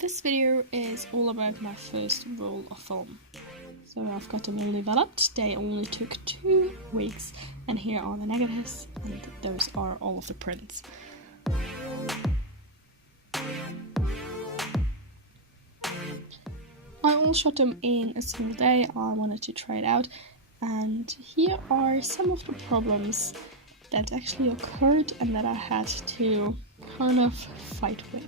This video is all about my first roll of film. So I've got them all developed. They only took 2 weeks, and here are the negatives, and those are all of the prints. I all shot them in a single day. I wanted to try it out, and here are some of the problems that actually occurred and that I had to kind of fight with.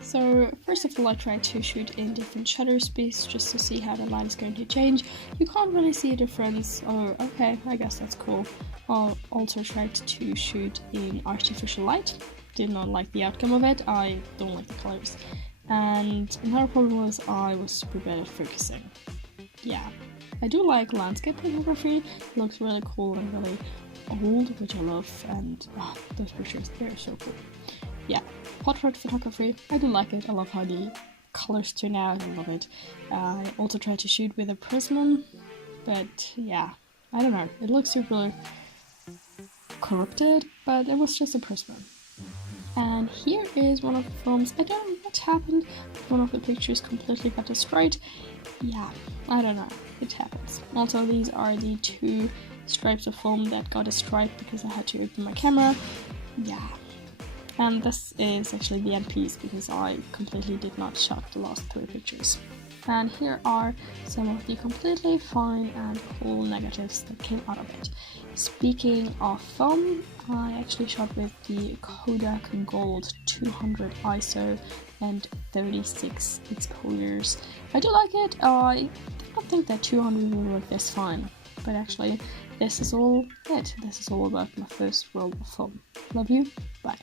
So first of all, I tried to shoot in different shutter speeds just to see how the light is going to change. You can't really see a difference. Oh, okay, I guess that's cool. I also tried to shoot in artificial light. Did not like the outcome of it. I don't like the colors. And another problem was I was super bad at focusing. Yeah, I do like landscape photography. It looks really cool and really old, which I love. And those pictures, they're so cool. Yeah, portrait photography, I do like it. I love how the colors turn out, I love it. I also tried to shoot with a prism, but yeah, I don't know, it looks super corrupted, but it was just a prism. And here is one of the films. I don't know what happened, but one of the pictures completely got destroyed. Yeah, I don't know, it happens. Also, these are the 2 stripes of film that got destroyed because I had to open my camera. Yeah. And this is actually the end piece because I completely did not shot the last 3 pictures. And here are some of the completely fine and cool negatives that came out of it. Speaking of film, I actually shot with the Kodak Gold 200 ISO and 36 exposures. I do like it. I don't think that 200 will work this fine, but actually this is all it. This is all about my first roll of film. Love you, bye.